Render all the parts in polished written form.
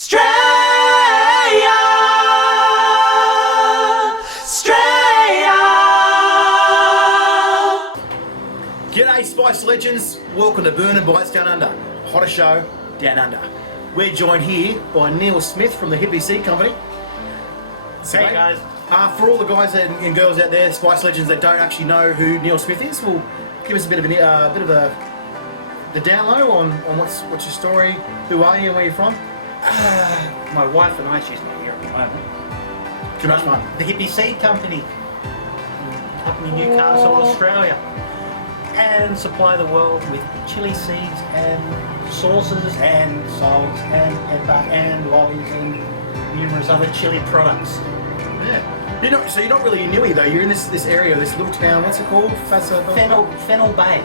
Straya, Straya. G'day Spice Legends, welcome to Burnin Bites Down Under, hottest show down under. We're joined here by Neil Smith from the Hippy Company. Hey guys. For all the guys and girls out there, Spice Legends that don't actually know who Neil Smith is, well, give us a bit of the down low on what's your story, who are you and where you're from? My wife and I, she's not here at the moment. Too much fun. The Hippy Seed Company up in Newcastle, Australia, and supply the world with chili seeds and sauces and salts and pepper and lollies and numerous other chili products. Yeah. So you're not really in Newey though. You're in this area, this little town. What's it called? Fennel Bay. Fennel Bay.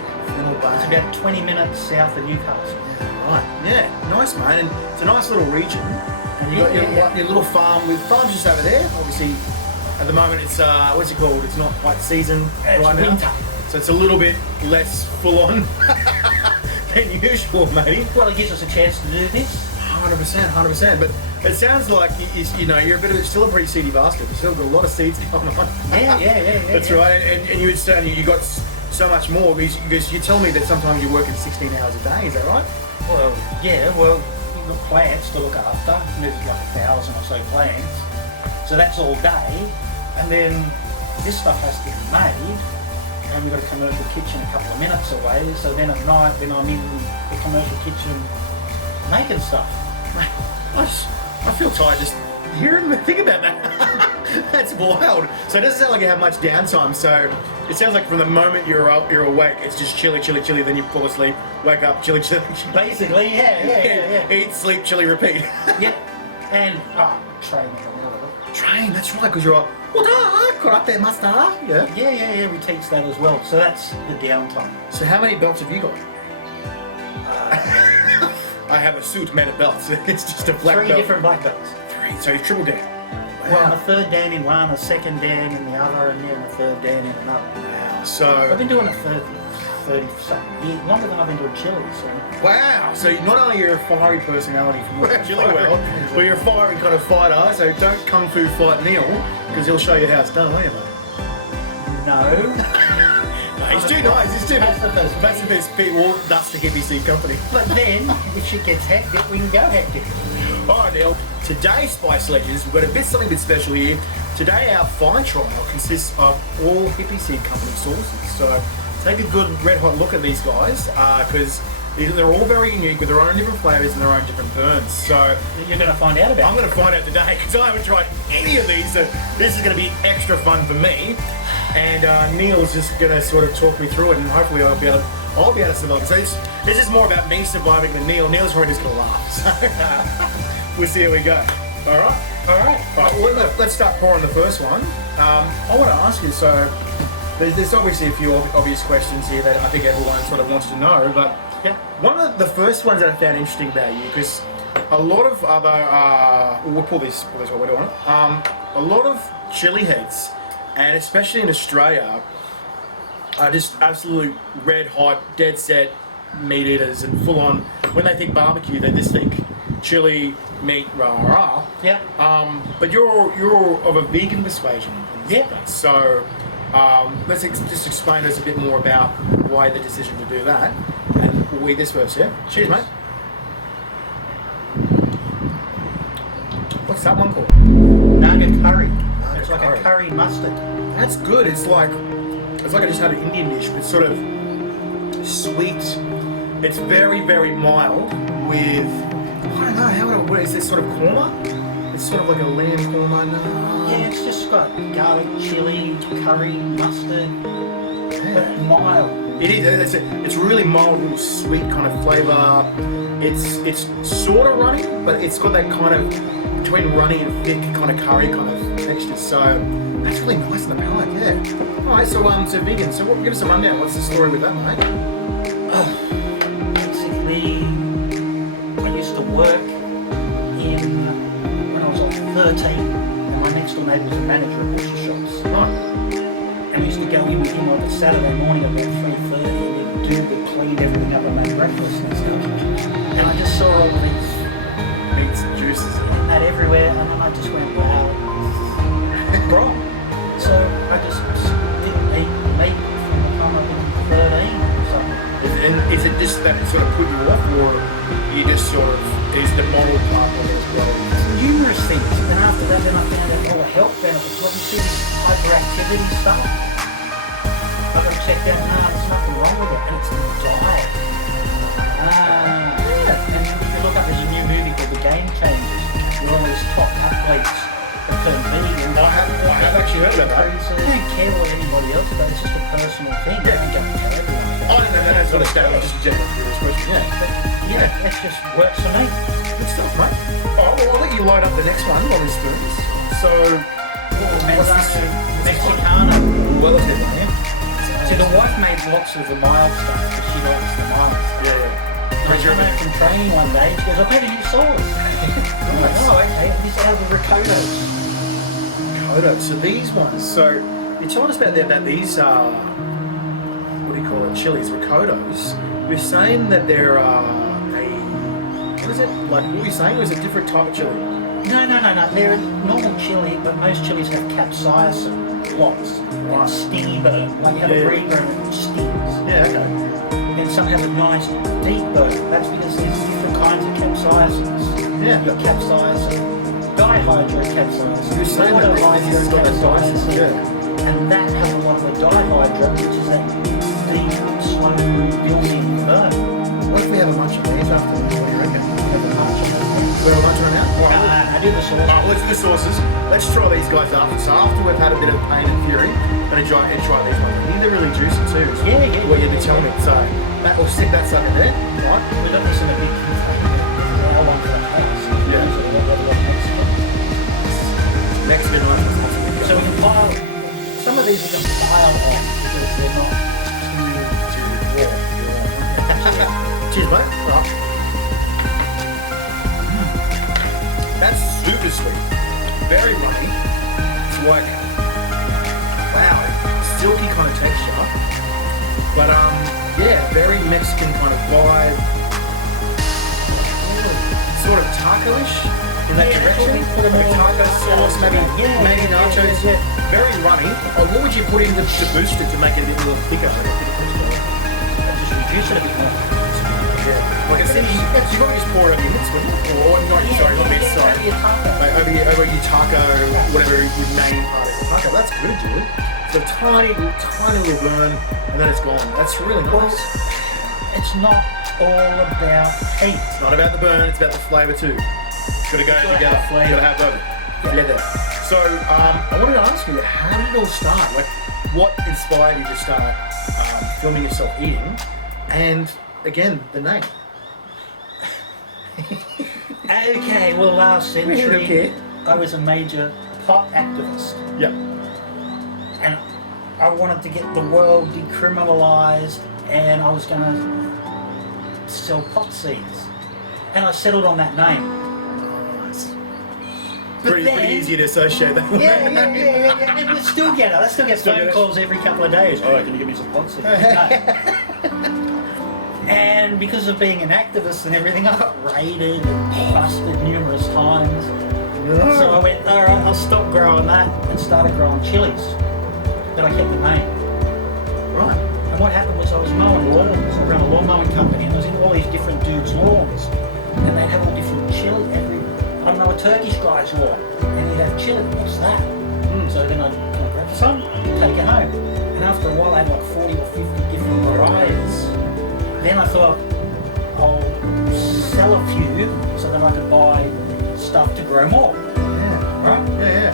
It's about 20 minutes south of Newcastle. Right. Yeah. Nice, mate. And it's a nice little region. And you got your little farm with farms just over there. Obviously, at the moment it's what's it called? It's not quite season right now. Winter. So it's a little bit less full on than usual, matey. Well, it gives us a chance to do this. 100%. But it sounds like you're still a pretty seedy bastard. You've still got a lot of seeds going on. Yeah. That's right. And you were saying you got so much more because you tell me that sometimes you're working 16 hours a day. Is that right? Well, yeah. Well, we've got plants to look after. There's like 1,000 or so plants. So that's all day. And then this stuff has to be made. And we've got a commercial kitchen a couple of minutes away. So then at night, then I'm in the commercial kitchen making stuff. I feel tired just hearing the thing about that. That's wild. So it doesn't sound like you have much downtime. So it sounds like from the moment you're awake, it's just chili. Then you fall asleep, wake up, chili. Basically, yeah. Eat, sleep, chili, repeat. Yep. And training a little bit. Train, that's right, because you're like, karate master. Yeah. We teach that as well. So that's the downtime. So how many belts have you got? I have a suit made of belts. It's just a black belt. 3 different black belts. 3, so you're triple Dan. Wow. Well, I'm a third Dan in one, a second Dan in the other, and then a third Dan in another. Wow. So I've been doing it for 30-something years, longer than I've been doing chili. So. Wow. So not only are you a fiery personality from the chili world, but you're a fiery kind of fighter. So don't kung fu fight Neil, because he'll show you how it's done, won't you, mate? No. He's too nice. He's too nice. That's the best people. Well, that's the Hippy Company. But then, if she gets hectic, we can go hectic. All right, Neil. Today, Spice Legends, we've got something a bit special here. Today, our fire trial consists of all Hippy Company sauces. So take a good red hot look at these guys, because they're all very unique with their own different flavours and their own different burns. So you're going to find out about. I'm going to find out today because I haven't tried any of these. So this is going to be extra fun for me. And Neil's just going to sort of talk me through it, and hopefully I'll be able to survive. So this is more about me surviving than Neil. Neil's probably just going to laugh. So we'll see how we go. All right. Well, let's start pouring the first one. I want to ask you. So there's obviously a few obvious questions here that I think everyone sort of wants to know. But yeah, one of the first ones that I found interesting about you, because a lot of other we'll pull this while we're doing it. A lot of chili heads, and especially in Australia, are just absolute red hot, dead set meat eaters and full on. When they think barbecue, they just think chili, meat, rah. Yeah. But you're of a vegan persuasion. Yeah. So let's just explain to us a bit more about why the decision to do that. And we'll eat this first, yeah? Cheers, mate. What's that one called? Naga curry. It's like a curry mustard. That's good. It's like I just had an Indian dish, but it's sort of sweet. It's very, very mild with, I don't know, what is this, sort of korma? It's sort of like a lamb korma. No. Yeah, it's just got garlic, chili, curry, mustard, but mild. It is. It's really mild, little sweet kind of flavour. It's sort of runny, but it's got that kind of between runny and thick kind of curry kind of texture. So that's really nice in the palate. Yeah. All right. So vegan. So give us a rundown. What's the story with that, mate? Basically, I used to work when I was like 13, and my next door neighbour was a manager of butcher shops. Right. And we used to go in with him on a Saturday morning about 3:30, and we'd do the clean everything up and make breakfast and stuff. And I just saw all these meats, juices. just went, wow, wrong. So I just didn't eat meat from the time I was 13 or something. And is it just that it sort of put you off, or you just sort of, is the moral part of it as well? Numerous things. And after that, then I found out all the health benefits. What you see this hyperactivity stuff? I got to check that. No, there's nothing wrong with it. And it's the diet. And if you look up, there's a new movie called The Game Changers. Where all these top athletes that turn vegan. I have actually heard about that. So they don't care what anybody else does. It's just a personal thing. They don't go and tell everyone. Oh, no, that's not a statement, just a general curious question. Yeah, that just works for me. Good stuff, mate. Oh, well, I'll let you load up the next one while this doing this. So, what's this? Mexicana. Well, let's get that, yeah. See, the wife made lots of the mild stuff because she likes the mild. Yeah. And I came home from training one day and she goes, I've had a new sauce. I'm like, oh, okay, this out of the ricotos. Ricotta. So these ones. So you told us about that these are, what do you call it? Chilies, ricotos. We're saying that they're what is it? Like, what were you saying? Was it a different type of chili? No. They're a normal chili, but most chilies have capsaicin lots. Right. Stingy burn. Like you have a green burn and it stings. Yeah, okay. Then some have a nice deep burn. That's because there's different kinds of capsaicins. Yeah. You've got capsaicin, dihydrocapsaicin. You're saying that this has got that capsaicin. yeah. And that has a lot of the dihydro, which is that deep, slow building burn. What if we have a bunch of these after this? What do you reckon? Have a bunch of them. We're a bunch right now? I do the sauce. Let's do the sauces. Let's try these guys after. So after we've had a bit of pain and fury, I'm going to try these ones. I think they're really juicy too. So Yeah. what you've been telling me. So we'll stick that sucker there, right? We got this in a big container. I want for the house. Yeah. Mexican one. So we can pile, some of these we can pile on because they're not too raw. Cheers, mate. Right. That's super sweet. Very runny. It's like, wow, silky kind of texture. But yeah, very Mexican kind of vibe. Sort of taco-ish in that direction. Put Like a taco sauce, maybe nachos. Yeah. Very runny. Oh, what would you put in to boost it to make it a little thicker? Just reduce it a bit more. Yeah. Like I said, you probably just pour it over your mitts, wouldn't you? Or not, sorry, not mitts, sorry. Over your taco, whatever your main part is. Taco, that's good, dude. So tiny little burn, and then it's gone. That's really nice. It's not all about heat. It's not about the burn, it's about the flavour too. It's got to go together. Flavour. Got to have both. Yeah. So I wanted to ask you, how did it all start? Like, what inspired you to start filming yourself eating? And again, the name. Okay, well, last century, I was a major pot activist. Yep. And I wanted to get the world decriminalised, and I was going to sell pot seeds. And I settled on that name. Nice. But Pretty easy to associate that with. Yeah. And I still get phone calls every couple of days. Oh, can you give me some pot seeds? No. And because of being an activist and everything, I got raided and busted numerous times. No. So I went, all right, I'll stop growing that and started growing chilies. But I kept the name. Right. And what happened was I was mowing lawns. I ran a lawn mowing company and I was in all these different dudes' lawns. And they'd have all different chili. I don't know, a Turkish guy's lawn. And he'd have chili. What's that? So then I'd grab some, take it home. And after a while I had like 40 or 50 different varieties. Then I thought, I'll sell a few so that I could buy stuff to grow more. Yeah. Right? Yeah.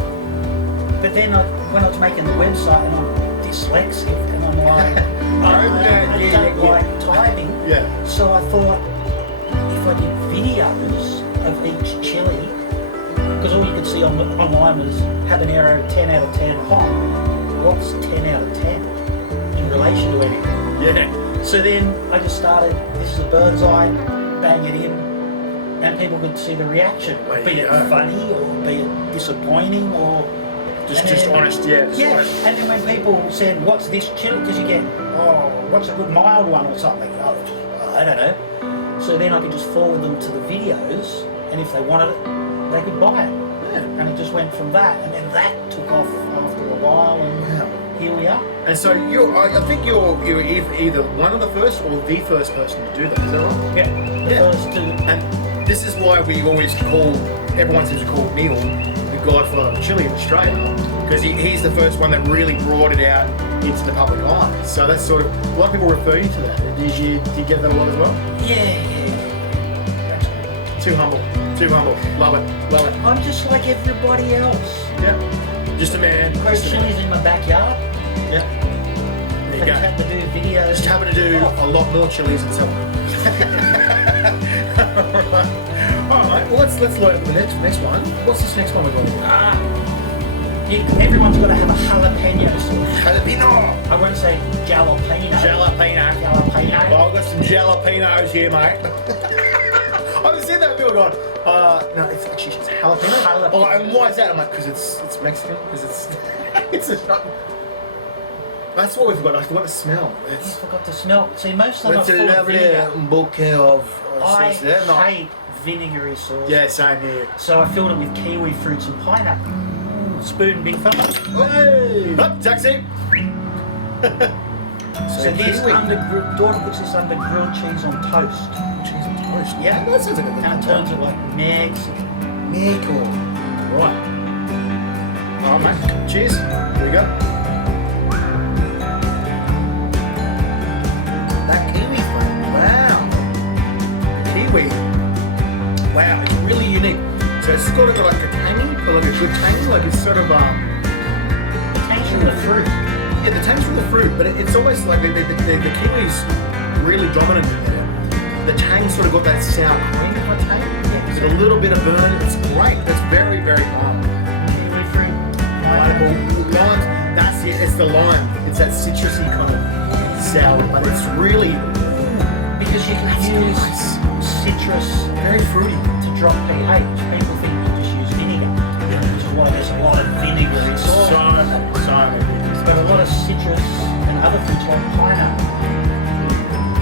But then when I was making the website, and I'm dyslexic, and I'm like, I don't like typing. Yeah. So I thought, if I did videos of each chili, because all you could see online was habanero 10 out of 10 hot. What's 10 out of 10 in relation to anything? Yeah. So then I just started, this is a bird's eye, bang it in, and people could see the reaction. Be it funny, or be it disappointing, or... Just honest, yeah. Honest. And then when people said, what's this chili? Because you get, what's a good mild one or something? Oh, I don't know. So then I could just forward them to the videos, and if they wanted it, they could buy it. And it just went from that, and then that took off after a while, and here we are. And so I think you're either one of the first or the first person to do that. Is that right? Yeah, the first to. And this is why we always everyone seems to call Neil the godfather of chili in Australia, because he's the first one that really brought it out into the public eye. So that's sort of, a lot of people refer you to that. Did you get that a lot as well? Yeah. Too humble. Love it. I'm just like everybody else. Yeah. Just a man. Grow chilies in my backyard. Yeah. There you go. Just happen to do videos. Just happen to do a lot more chilies and so on. Alright, well let's learn the next one. What's this next one we're going to do? Everyone's got to have a jalapeno sauce. Jalapeno! I won't say jalapeno. Jalapeno. Jalapeno. Well, I've got some jalapenos here, mate. I've seen that people going, no, it's actually just jalapeno. Oh, and why is that? I'm like, because it's Mexican, because it's a shot. That's what we forgot. I forgot to smell. You forgot to smell. See, most of them are It's a full of lovely vinegar. bouquet of I sauce. They're not. hate vinegary sauce. Yeah, same here. So I filled it with kiwi fruits and pineapple. Spoon, big fella. Hey! Up, taxi! So this daughter puts this under grilled cheese on toast. Cheese on toast. Yeah. That sounds like a good And it turns it like Mexican. Mexican. Right. Alright, mate. Cheers. Here we go. That kiwi flavour. Wow. Kiwi. Wow, it's really unique. So it's got like a tangy, but like a good tangy, like it's sort of Tastes from the fruit. yeah, the tang's from the fruit, but it's almost like the kiwi's really dominant in there. The tang sort of got that sour cream of a tang. Yeah. With a little bit of burn. It's great. That's very, very calm. Kiwi fruit. Pineapple, lime. That's it. It's the lime. It's that citrusy kind of sour, but it's really Because you can use citrus very fruity. to drop pH. People think you just use vinegar, which is why there's a lot of vinegar in sauce. But a lot of citrus and other fruits like pineapple,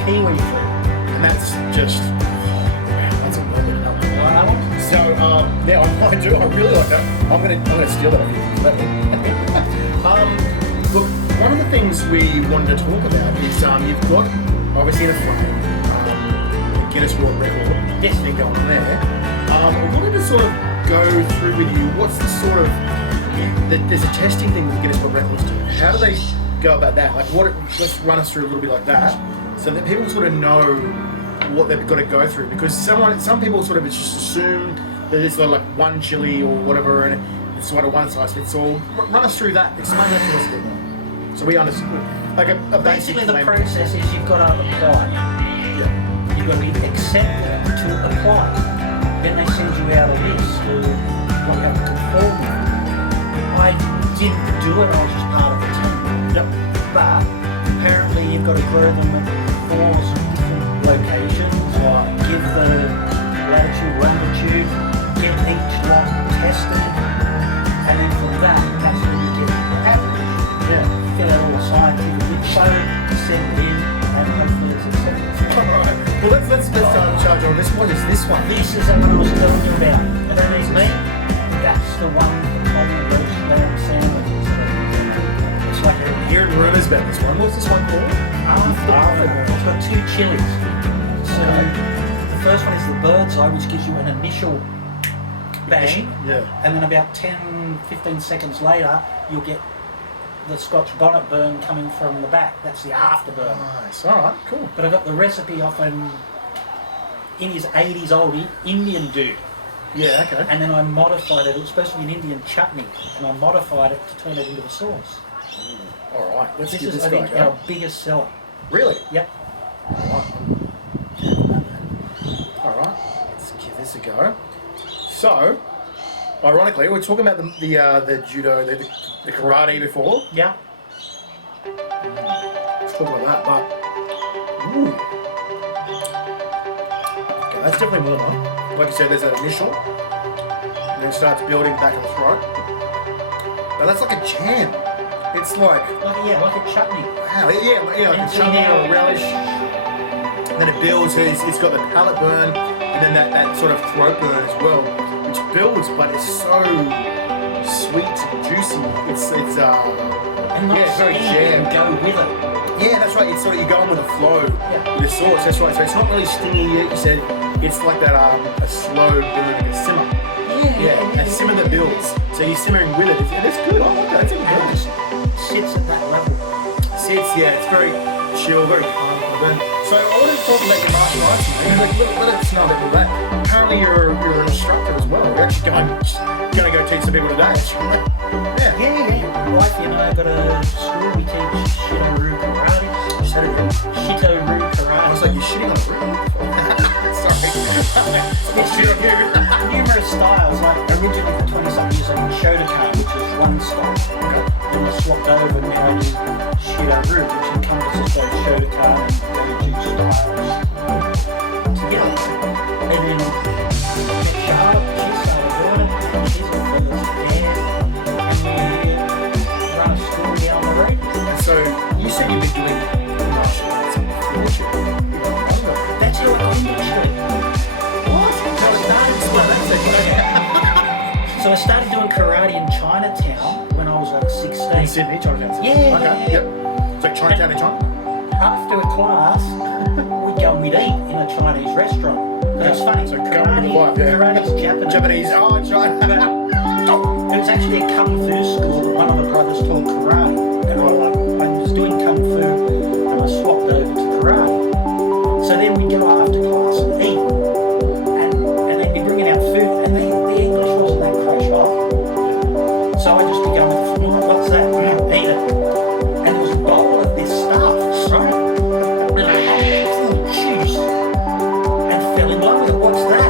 kiwi fruit. And that's just that's a lovely number. Wow. So yeah, I really like that. I'm gonna steal that off you. Let me. Look, one of the things we wanted to talk about is you've got obviously in a frame Guinness World Record thing going on there. I wanted to sort of go through with you what's the sort of there's a testing thing with Guinness World Records do. How do they go about that? Like let's run us through a little bit like that, so that people sort of know what they've got to go through. Because some people sort of just assume that it's like one chili or whatever, and it's sort of one size fits all. Run us through that. Explain that to us a bit more, so we understand. Like a basic. Basically, the process is you've got to apply. Yeah. You've got to be accepted to apply. Then they send you out a list of what you have to conform with. I didn't do it, I was just part of the team. Yep. But apparently you've got to grow them at 4 different locations, like give the latitude, longitude, get each lot tested, and then from that's when you get the average. Yeah. Fill out all the scientific info, send it in, and hopefully it's accepted. Alright. Well, let's charge on this. What is this one? This is the one I was telling you about. Underneath me, that's the one for common roast lamb sandwiches. It's like a Hearing rumours about this one. What's this one called? It's got 2 chilies. So the first one is the bird's eye, which gives you an initial bang. Yeah. And then about 10-15 seconds later, you'll get the Scotch bonnet burn coming from the back. That's the afterburn. Nice. Alright, cool. But I got the recipe off in his 80s oldie Indian dude. Yeah, okay. And then I modified it. It was supposed to be an Indian chutney, and I modified it to turn it into a sauce. Alright, let's This give is, this I think, guy a our go. biggest seller. Really? Yep. Alright, let's give this a go. So, ironically, we're talking about the judo, the karate before. Yeah. Let's talk about that, but ooh. Okay, that's definitely warmer. Like you said, there's that initial, and then it starts building back in the throat. But that's like a jam. It's like Like a chutney. wow, yeah, like a chutney or a relish. And then it builds. It's got the palate burn, and then that sort of throat burn as well, which builds, but it's so sweet and juicy. It's And not yeah, very sting jam. go with it. Yeah, that's right. It's sort of you're going with a flow. Yeah. With the sauce, that's right. So it's not really stingy yet. You said it's like that a slow burn, a simmer. Yeah, a simmer that builds. So you're simmering with it. And it's good. I like that. It's even And it good. just sits at that level. Sits, yeah, it's very chill, very calm. So I wanted to talk about your martial arts. Let us know about that. Apparently you're an instructor as well. You're actually going to go teach some people today. Yeah. Yeah. Wife and I got a school. We teach Shito-Ryu karate. Shito-Ryu I karate. was like, you're shitting on the room. Sorry. It's shit on you. Numerous styles. Like originally for 20-something years I did Shotokan, which is one style. Then I swapped over and now I do Shito-Ryu, which encompasses those Shotokan and Bbq styles together. And then met Charlotte, she started doing it. She's the first dad. And we run a school down the road. So you said you've been doing martial arts before. That's how I got into it. So I started doing karate in Chinatown when I was like 16. In Sydney, Chinatown. Yeah, Okay. yeah. Yep. It's like Chinatown in China. After a class, we'd go and we'd eat in a Chinese restaurant. And it's funny, So go with the vibe, yeah. karate's Japanese. Japanese. Oh, China. But it was actually a kung fu school that one of the brothers taught karate. And I was doing kung fu and I swapped over to karate. So then we'd go after class and eat. And they'd be bringing out food and the English wasn't that crash off. So I just be going, what's that? Eat it. And there was a bowl of this stuff, right? And I had it full of juice and fell in love with it. What's that?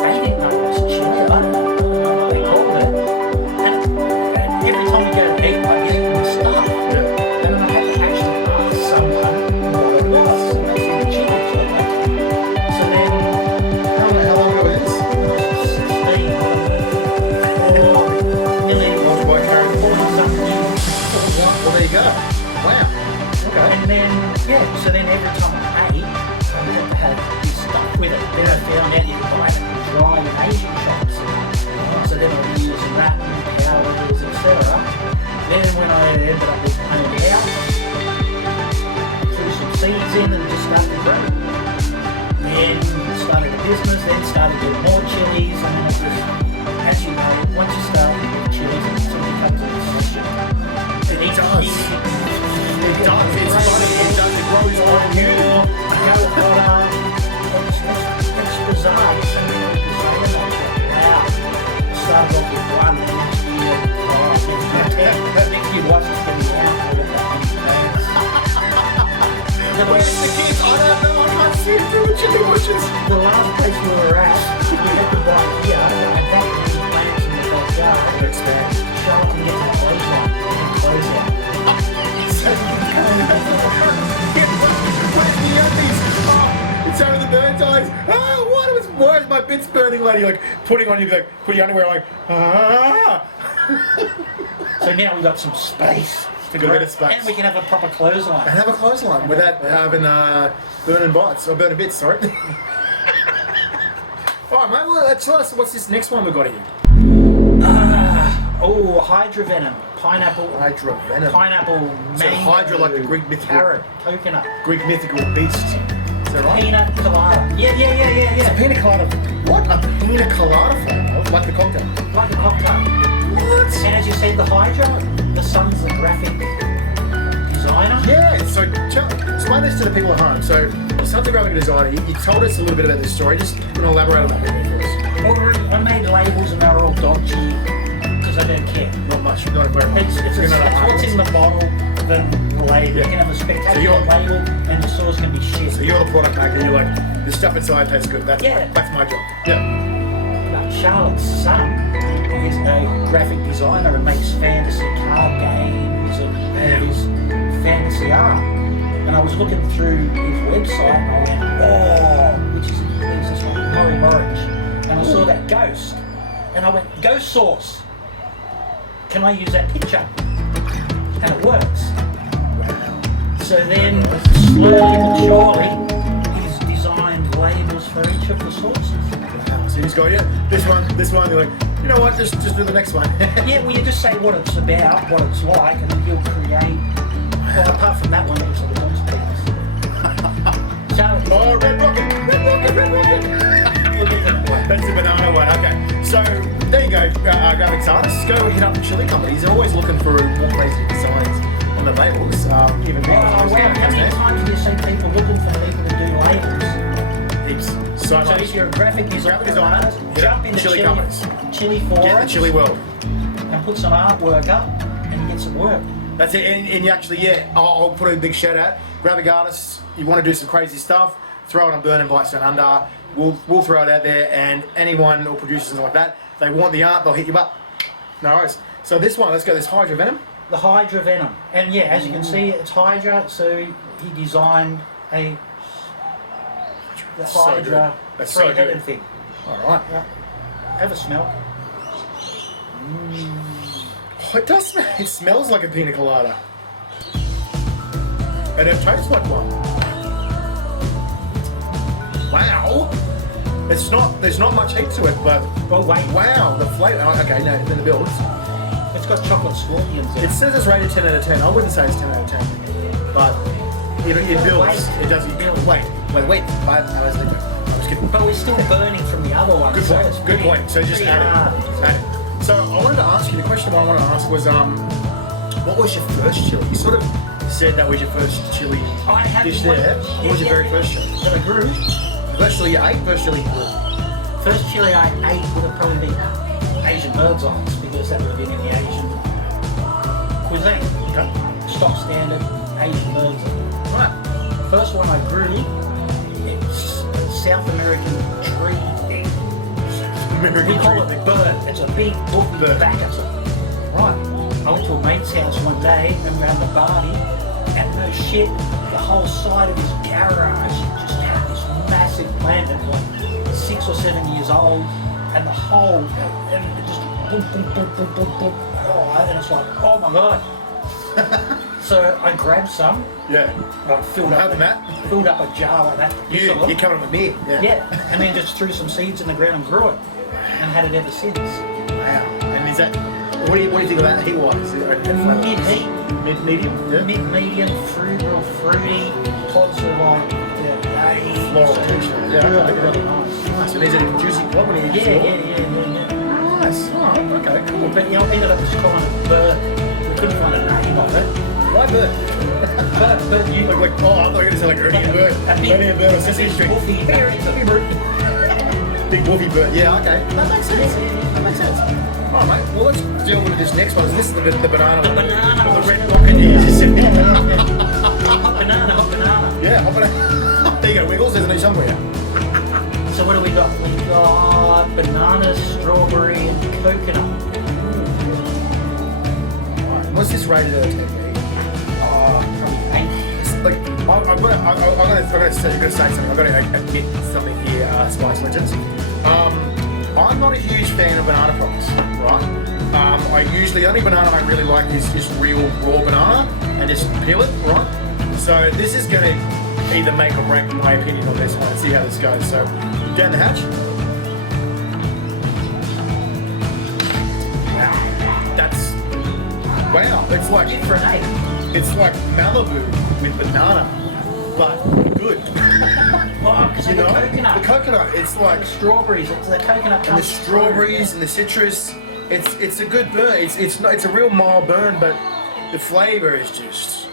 I didn't know it was chili. I don't know what they called it. And every time we go to eat, I get the stuff. And then I had to actually ask someone what it was. And they said chili. So then, How long ago is this? when I was 16, or nearly Multiply carrying 40-something years. Well, there you go. Wow. Okay. And then, so then every time I ate, I had to have this stuff with it. Then I found out you could buy it dry in Asian shops. So then I'll be using that and powders, etc. Then when I ended up with my own house, threw some seeds in and just started to grow. Then started a business, then started doing more chilies. And then it just, as you know, once you start with chilies, it sort of becomes an obsession. It does. It does. It's funny. It does. It grows on you. It's bizarre. It's so many people say it. Wow. Started off with one, next year, next year watch it's going to be out. Where's the kids? I don't know. I can't see it through the chili bushes. The last place we were at, we had to buy here, and that many plants in the backyard. Expand. Charlotte can get to the clothesline and close out. It's over the bird's eyes. Ah, why is my bits burning, lady? Like putting on you, like put your underwear, like ah. So now we've got some space to Got a grow, bit of space. and we can have a proper clothesline. And have a clothesline without having burning bites or burning bits. Sorry. All right, mate. Well, tell us what's this next one we got here. Hydrovenom, pineapple, Hydrovenom. pineapple, So mango, hydra like the Greek mythical, carrot, coconut, Greek mythical beast. Is that right? pina colada. Yeah. Pina colada. What? A pina colada flavor? Like the cocktail. Like a cocktail. What? And as you said, the hydra, the son's the graphic designer. Yeah, so explain this to the people at home. So, your son's a graphic designer. You told us a little bit about this story. Just want to elaborate on that a bit for us. Well, I made labels and they were all dodgy because I don't care. Not much, not very much. It's what's in the bottle than the label. Yeah. You can have a So spectacular you're- label and the sauce can be shit. So you're the product maker. You're like, the stuff inside tastes good. That's Yeah. that's my job. Yeah. But Charlotte's son is a graphic designer and makes fantasy card games and his fantasy art. And I was looking through his website and I went, oh, which is just like orange. And I saw that ghost. And I went, ghost sauce. Can I use that picture? And it works. Wow. So then, slowly but surely, he's designed labels for each of the sauces. Wow. So he's got, yeah, this one, you're like, you know what, just do the next one. Yeah, well, you just say what it's about, what it's like, and then he'll create. Well, apart from that one, it looks like a monster piece. So, oh, red rocket. That's the banana one, okay. So, there you go, graphics artists. Go hit up the chili companies. They're always looking for more crazy designs on the labels. Even oh, wow, how many times do you see people looking for people to do labels? Heaps. So So if you're a graphic designer, jump into chili companies. Chili forums. Get the chili world. And put some artwork up and get some work. That's it, and you actually, yeah, I'll put a big shout out. Graphic artists, you want to do some crazy stuff, throw it on Burnin Bites Down Under. We'll throw it out there, and anyone or producers like that, they want the art, they'll hit you up. No worries. So this one, let's go this Hydra Venom. The Hydra Venom. And yeah, as you can see, it's Hydra, so he designed the Hydra That's so three-headed good. thing. Alright. Yeah. Have a smell. Oh, it does smell, it smells like a pina colada. And it tastes like one. Wow. There's not much heat to it, but Oh wait, wow, the flavour. Oh, okay, no, then the build. it's got chocolate scorpions in It it. says it's rated 10 out of 10. I wouldn't say it's 10 out of 10, but it builds. It does. Wait. I was kidding. But we're still burning from the other one. Good so point. it's Good pretty- point. So just pretty add hard. it. So I wanted to ask you. The question I wanted to ask was, what was your first chili? You sort of said that was your first chili I have dish one- there. What was your very first chili? That I grew. First chili you ate. First chili you grew. First chili I ate would have probably been Asian bird's eyes because that would have been in the Asian cuisine. Okay. Stock standard Asian bird's eye. Right. First one I grew, it's a South American tree thing. We call it bird. It's a big book with Bird. back. Right. I went to a mate's house one day and we were having a party, and no shit, the whole side of his garage just had this massive plant that was like 6 or 7 years old, and the whole, and it just boom, boom, boom, boom, boom, boom. Oh, and it's like, oh my god. So I grabbed some, Yeah. like filled up a jar like that. You're coming with me. Yeah, and then just threw some seeds in the ground and grew it, and had it ever since. Wow. And is that? What do you think of that heat-wise? Mid-heat. Medium. Yeah. Mid-medium, real fruity, pods are like Floral texture. Yeah. really nice. Nice. And is it a juicy plum when you eat it? Yeah. Nice. Oh, okay. Cool. But you know, ended up just calling it bird. We couldn't find a name of it. Why bird? But you Like, oh, I thought you were going to say like Ernie and Bird. Ernie and Bird or Sesame Street. Woofy bird. Big woofy bird. Yeah, okay. That makes sense. That makes sense. All right, mate. Well, let's deal with this next one. This is the banana one. banana With one. the red rocket. Hot banana. Yeah, hot banana. There you go, Wiggles. There's a new song for you. So what do we got? We got banana, strawberry, and coconut. Right. What's this rated out of 10, Pete? Probably 8. Like, I'm gonna say something. I'm gonna admit something here, Spice Legends. I'm not a huge fan of banana props, right? I usually, the only banana I really like is just real raw banana and just peel it, right? So this is gonna either make or break my opinion on this one. Let's see how this goes. So down the hatch. Wow, it's like Different, eh? it's like Malibu with banana, but good. Oh, because of the coconut. The coconut, it's like The strawberries, it's the coconut. and the strawberries and the citrus. It's a good burn. It's a real mild burn, but the flavor is just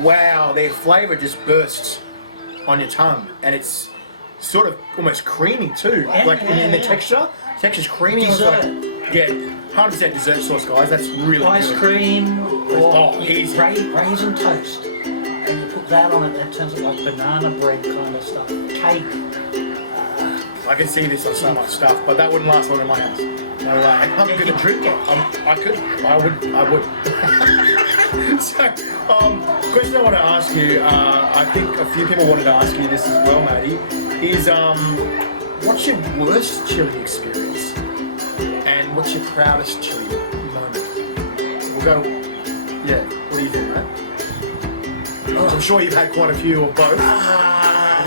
wow. Their flavor just bursts on your tongue, and it's sort of almost creamy too. Yeah, like in the yeah. texture. Texture's creamy. Dessert. Like, yeah, 100% dessert sauce, guys. That's really Ice good. cream or Oh, easy. raisin toast, and you put that on it. That turns it like banana bread kind of stuff. Cake. I can see this on so much stuff, but that wouldn't last long in my house. No way. I'm You gonna can drink it. I would. So, question I want to ask you, I think a few people wanted to ask you this as well, Maddie, is what's your worst chili experience? And what's your proudest chili moment? So we'll go, yeah, what do you think, mate? I'm sure you've had quite a few of both.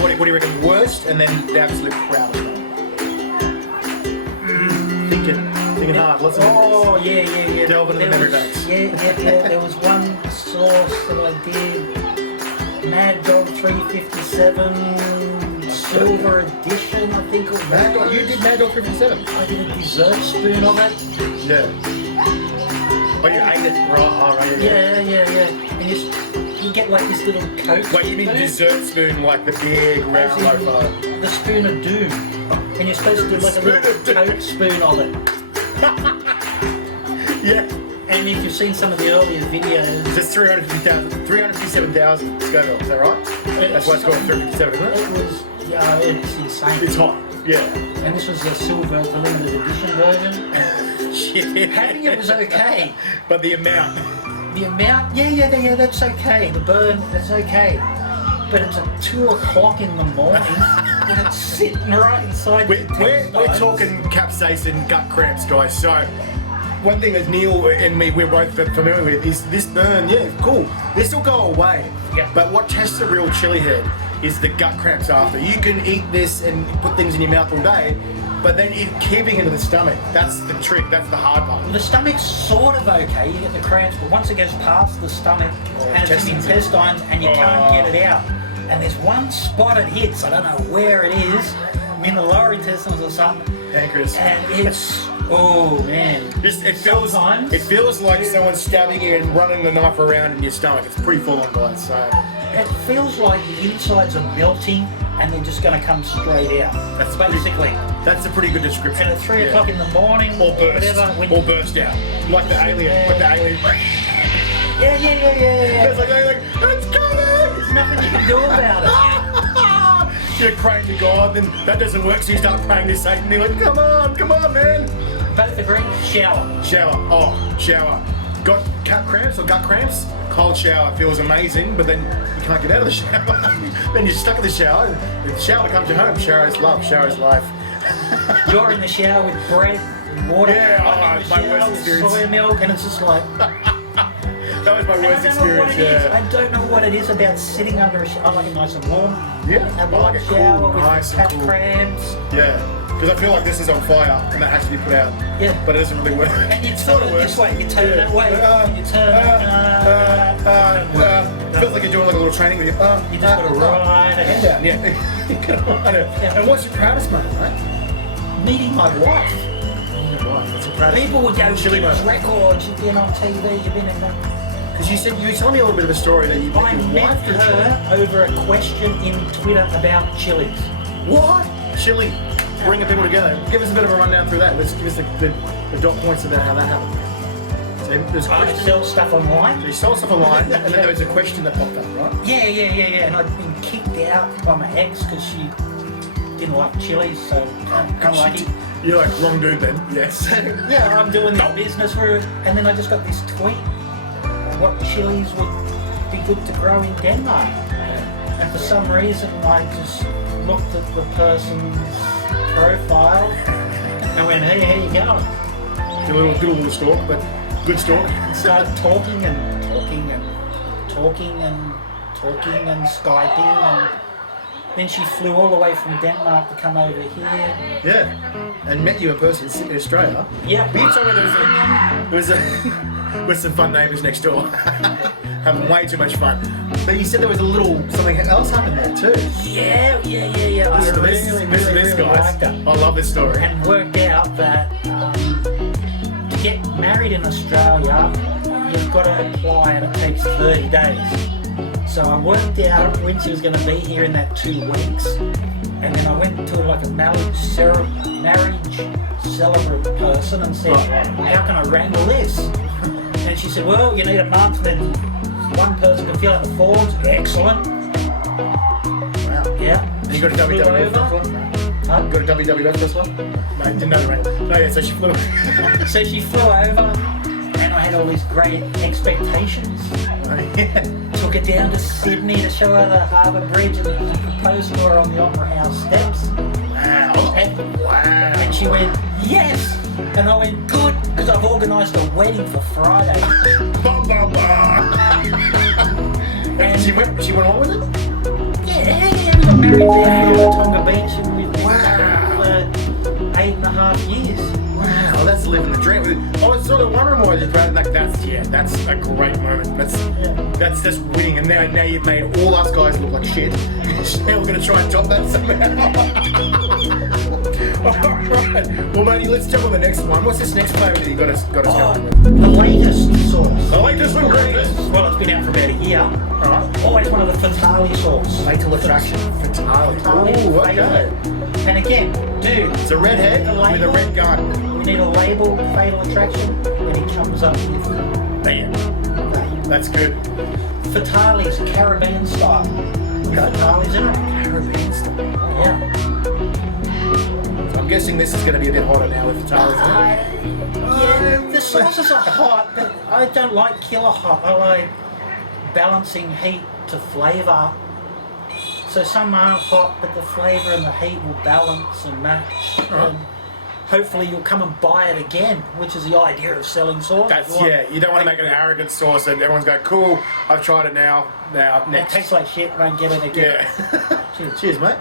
What do you reckon, worst and then the absolute proudest one? thinking hard. Lots of Oh, yeah. Delve into the There memory was- banks. Yeah. There was one sauce that I did. Mad Dog 357 Silver Edition, I think it was. Mad Dog, you did Mad Dog 57? I did a dessert spoon of it. Yeah. Oh, you ate it? Right, Yeah. And you get like this little Coke Wait, you mean spoon. dessert spoon like the big round As in loaf? The spoon of doom. And you're supposed to do like a Spoon little of doom. Coke spoon of it. Yeah. And if you've seen some of the earlier videos, Just 357,000 Scoville, is that right? That's why it's called 357, isn't it? it's insane. It's hot. Yeah. And this was the silver, the limited edition version. Shit. Having it was okay. But the amount. The amount, yeah, that's okay. The burn, that's okay. But it's at 2 o'clock in the morning and it's sitting right inside We're intestines. talking capsaicin gut cramps, guys. So, one thing that Neil and me, we're both familiar with is this burn. Yeah, cool. This will go away. Yeah. But what tests a real chili head is the gut cramps after. You can eat this and put things in your mouth all day, but then it's keeping it in the stomach. That's the trick. That's the hard part. The stomach's sort of okay, you get the cramps, but once it goes past the stomach and it's in the intestine and you can't get it out. And there's one spot it hits, I don't know where it is, I'm in the lower intestines or something, Pancreas. and it's, oh man. It feels like someone's stabbing you and running the knife around in your stomach. It's pretty full on, guys. So It feels like the insides are melting and they're just going to come straight out. That's basically. that's a pretty good description. And at 3 o'clock in the morning or burst, whatever. or burst out, like the alien. Like the alien. Yeah. It's like it's coming. There's nothing you can do about it. You pray to God, then that doesn't work, so you start praying to Satan. You're like, come on, man. Both agree, shower. Shower. Got gut cramps or gut cramps? Cold shower feels amazing, but then you can't get out of the shower. Then you're stuck in the shower. The shower becomes your home. Shower is love. Shower is life. You're in the shower with bread and water. Yeah, I'm in the my shower worst with experience. soy milk, and it's just like. That was my worst I don't know what experience. it is. Yeah. I don't know what it is about sitting under a shower. I like it nice and warm. Yeah, Have I a like light it shower cool, with nice and cat cool. cramps. Yeah, because I feel like this is on fire and that has to be put out. Yeah. But it doesn't really work. And you turn it this way, you turn it that way, and you turn it. Feels like you're doing like a little training with You just got to ride it. hand down. Yeah. You gotta ride it. Yeah. And what's your proudest moment, right? Meeting my wife. That's your proudest. People would go, Chili Guinness moment. records, you've been on TV, you've been in that. Because you were telling me a little bit of a story that you I met her over a question in Twitter about chilies. What? Chili. Bringing people together. Give us a bit of a rundown through that. Let's give us the dot points about how that happened. So there's I questions. sell stuff online. So you sold stuff online, and then there was a question that popped up, right? Yeah. And I'd been kicked out by my ex because she didn't like chilies, so unlucky. You're like, wrong dude then. Yes. Yeah, I'm doing this business for it, and then I just got this tweet. What chilies would be good to grow in Denmark? And for some reason, I just looked at the person's profile and I went, hey, how you going? Do a little stalk, but good stalk. And started talking and Skyping, and then she flew all the way from Denmark to come over here. Yeah. And met you in person in Australia. Yeah. But you told me there was with some fun neighbours next door. Having way too much fun. But you said there was a little something else happened there too. Yeah. I Listen to this, really guys. liked her. I love this story. And worked out that to get married in Australia, you've got to apply and it takes 30 days. So I worked out when she was going to be here in that 2 weeks, and then I went to like a marriage celebrant person and said, how can I wrangle this? And she said, well, you need a month, then one person can fill out the forms. Excellent. Wow. Yeah. And you got a Flew WWF over. first one? Huh? You got a WWF first one? No, didn't know the rank. No, yeah, so she flew. So she flew over, and I had all these great expectations. Took her down to Sydney to show her the Harbour Bridge and proposed to her on the Opera House steps. Wow. And she went, yes! And I went, good, because I've organised a wedding for Friday. Bum, bum, bum. And She went on with it? yeah, we got married there at Tonga Beach, and we've been Wow. married for 8.5 years. Wow. living the dream. I was sort of wondering why this brand, like, that's a great moment. That's just winning, and now you've made all us guys look like shit. Now we're gonna try and top that somehow. Alright, well matey, let's jump on the next one. What's this next flavour that you got us going with? The latest sauce. The latest ingredients. Well, it's been out for about a year. Alright. Always one of the Fatale sauce. Fatal attraction. Fatale. Oh, okay. And again, dude, It's a redhead with a red gun. we need a label, Fatal Attraction, and it comes up with Bam. That's good. Fatale's Caribbean style. Fatale's in it. Caribbean style. Yeah. So I'm guessing this is going to be a bit hotter now with Fatale's in it. Yeah, the sauces are hot, but I don't like killer hot. I like balancing heat to flavour. So some are hot, but the flavour and the heat will balance and match. And hopefully you'll come and buy it again, which is the idea of selling sauce. You don't want to make an arrogant sauce and everyone's going, cool, I've tried it now, It next. tastes like shit, won't get it again. Yeah. Cheers. Cheers, mate.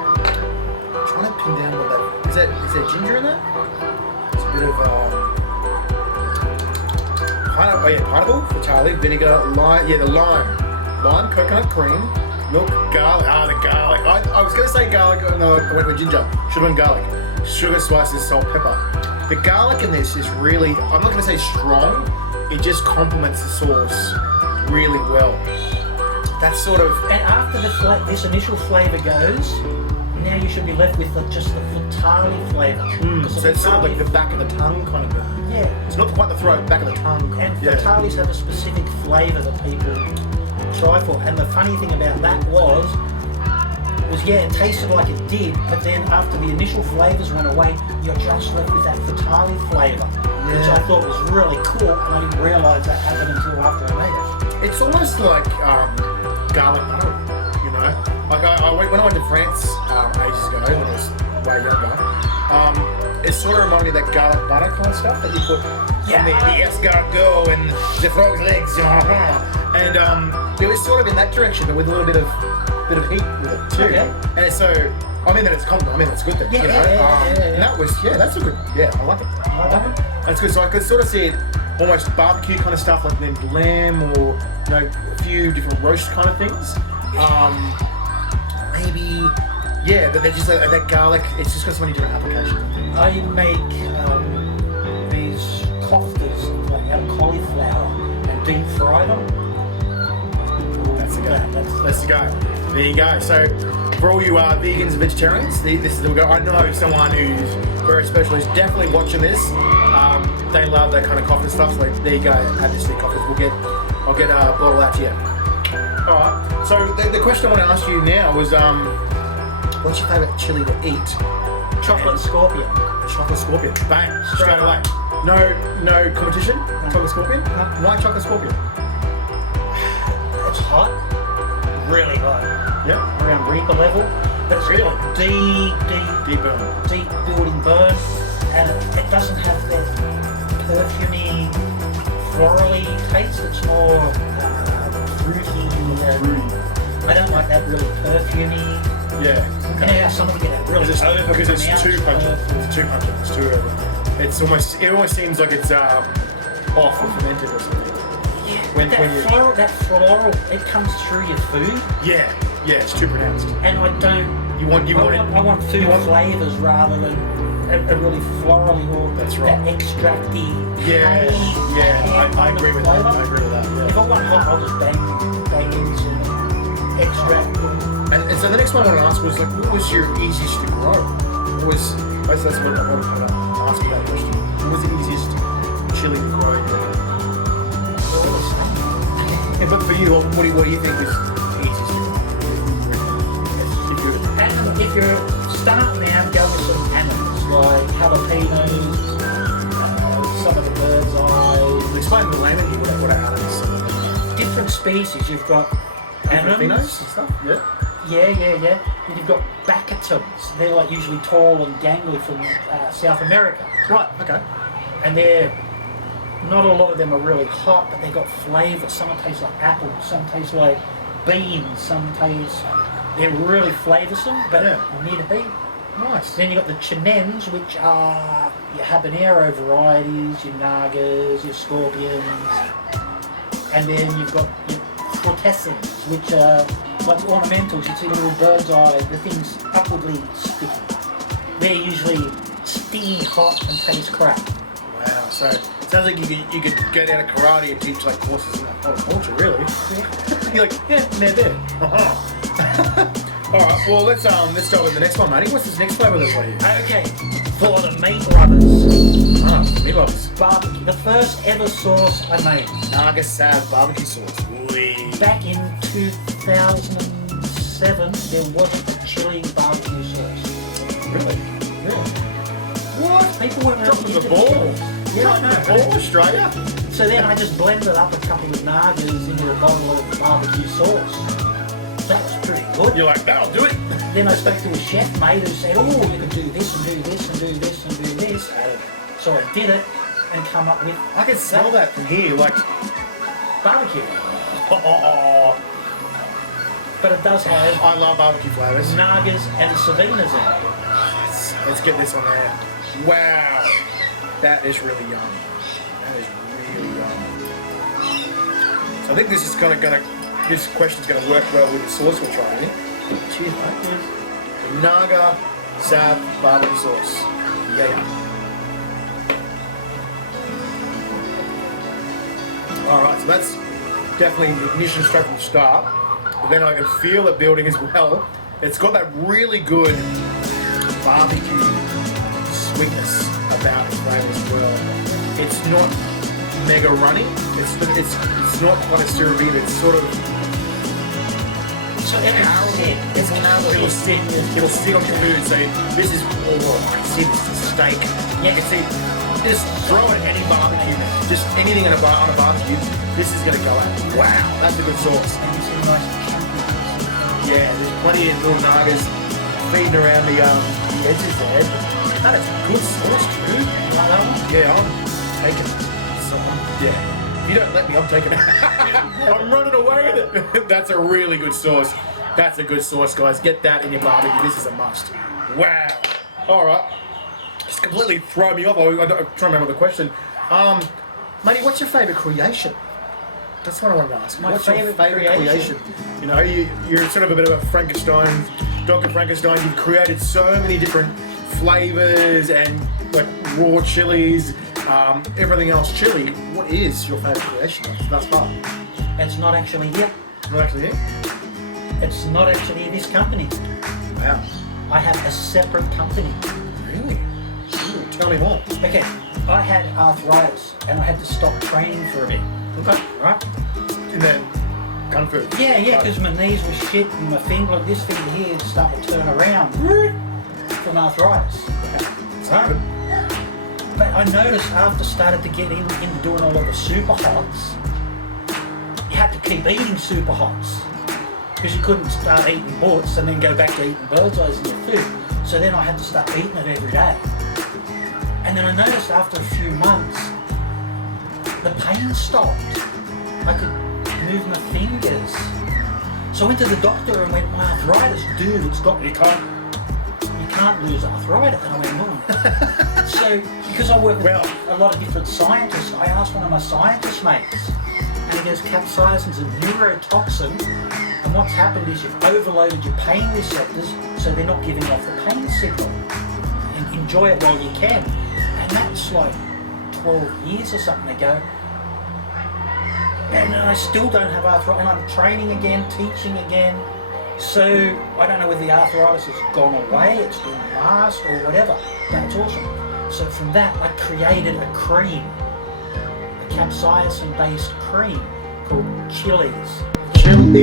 Trying to pin down what that is there ginger in that? It's a bit of pineapple for Charlie, vinegar, lime, the lime, coconut cream, milk, garlic. The garlic. I was going to say garlic, no, I went with ginger. Should have been garlic. Sugar, spices, salt, pepper. The garlic in this is really, I'm not going to say strong, it just complements the sauce really well. That's sort of... And after this initial flavour goes, now you should be left with just the Fatale flavour. So it's sort of like the back of the tongue kind of thing. Yeah. It's not quite the throat, back of the tongue. And Fatales have a specific flavour that people try for. And the funny thing about that was it tasted like it did, but then after the initial flavours went away, you're just left with that Fatale flavour, which I thought was really cool, and I didn't realise that happened until after I made it. It's almost like garlic butter, you know? Like when I went to France ages ago, when I was way younger, it sort of reminded me of that garlic butter kind of stuff that you put on the escargot and the frog's legs, and it was sort of in that direction, but with a little bit of heat with it too. Okay. And it's so, I mean that it's compliment. I mean that's good then. Yeah, you know? And that was, that's a good, I like it. I like it. That's good. So I could sort of see it almost barbecue kind of stuff, like then lamb or a few different roast kind of things. Maybe, but they're just that garlic. It's just got so many different applications. I make these koftas like out of cauliflower and deep fry them. That's the go. That's the go. There you go. So for all you vegans and vegetarians, this is the go. I know someone who's very special who's definitely watching this. They love that kind of coffee stuff. So there you go. Have this coffee. I'll get a bottle out to you. All right. So the question I want to ask you now was, what's your favourite chili to eat? Chocolate scorpion. Chocolate scorpion. Bang. Straight away. No competition. Chocolate scorpion. Why chocolate scorpion? It's hot. Really hot. Yeah. Around Reaper level. But it's Really? got Deep burn. deep building burn. And it doesn't have that perfumey, florally taste. It's more fruity. I don't like that really perfumey. Yeah. You know how some of them get that really Because it's too overpronounced pungent. It's too pungent. It's too over. It almost seems like it's off or fermented or something. That floral, it comes through your food. Yeah, it's too pronounced. And I don't. I want food flavours rather than a really florally or That's right. that extracty. I agree with that. I agree with that. If Yeah. I want hot, I'll just bang in some extract. And so the next one I want to ask was what was your easiest to grow? That's what I wanted to ask you that question. What was the easiest chili to grow? But for you, what do you think is easiest to grow? If you're starting out, go with some animals like jalapenos, some of the bird's eyes. Explain the layman here what are animals. Different species. You've got Phenos and stuff? Yeah. Yeah. And you've got bacatums. They're like usually tall and gangly from South America. Right, okay. And not a lot of them are really hot, but they've got flavour. Some taste like apple, some taste like beans, some taste They're really flavoursome, but need heat. Nice. Then you've got the chinens, which are your habanero varieties, your nagas, your scorpions. And then you've got your frutescens, which are like the ornamentals. You see the little bird's eye, the things upwardly sticky. They're usually stingy hot and taste crap. Wow, so it sounds like you could go down to karate and teach like courses in horticulture, really. Yeah. You're like, yeah, and they're there. Alright, well let's start with the next one, matey. What's this next flavour that's for you? Okay, for the meat lovers. Ah, meat lovers. Barbecue. The first ever sauce I made. Naga Sav barbecue sauce. Wee. Back in 2007, there wasn't a chili barbecue sauce. Really? Yeah. What? People weren't Dropping really the ball. Yeah, I know. Dropping the ball, Australia. So then I just blended up a couple of nagas into a bottle of barbecue sauce. That was pretty good. You're like, that'll do it. Then I spoke to a chef mate who said, oh, you can do this and do this and do this and do this. So I did it and come up with... I can smell that from here, like... barbecue. Oh. But it does have... I love barbecue flavours. nagas and savinas in it. Let's get this on there. Wow. That is really yum. That is really yum. So I think this is this question's gonna work well with the sauce we're trying here. Cheers, mate. The Naga Sav barbecue sauce. Yeah. Alright, so that's definitely the ignition straight from the start. But then I can feel it building as well. It's got that really good barbecue sweetness about the flavour as well. It's not mega runny. It's not quite a syrupy. It's sort of It's it'll sit on your food. So this is I can see this is steak. Yeah. You can see just throw it at any barbecue, just anything on a barbecue. This is gonna go out. Wow, that's a good sauce. And you see nice chunky. Yeah, there's plenty of little nagas feeding around the edges there. That is good sauce, dude. Like that one? Yeah, I'm taking some. Yeah. If you don't let me, I'm taking it. I'm running away with it. That's a really good sauce. That's a good sauce, guys. Get that in your barbecue. This is a must. Wow. All right. Just completely throw me off. I'm trying to remember the question. Matey, what's your favourite creation? That's what I want to ask. My what's your favourite favourite creation? You know, you're sort of a bit of a Frankenstein, Dr. Frankenstein. You've created so many different flavours and like raw chilies, everything else chili. What is your favourite creation thus far? It's not actually here. Not actually it? It's not actually this company. Wow. I have a separate company. Really? Ooh, tell me more. Okay, I had arthritis and I had to stop training for a bit. Okay. Right? And then kung fu. Yeah, because my knees were shit and my finger, this finger here, started to turn around from arthritis. Right. But I noticed after started to get into doing all of the super hots, you had to keep eating super hots because you couldn't start eating bullets and then go back to eating bird's eyes in your food. So then I had to start eating it every day. And then I noticed after a few months, the pain stopped. I could move my fingers. So I went to the doctor and went, my arthritis, dude, it's got me. You can't lose arthritis. And I went, So, because I work with a lot of different scientists, I asked one of my scientist mates, and he goes, capsaicin's a neurotoxin, and what's happened is you've overloaded your pain receptors, so they're not giving off the pain signal. And enjoy it while you can. And that's like 12 years or something ago. And I still don't have arthritis, and I'm training again, teaching again. So I don't know whether the arthritis has gone away, it's been masked or whatever. That's awesome. So from that, I created a cream, a capsaicin-based cream called CHILLIs. Chilies.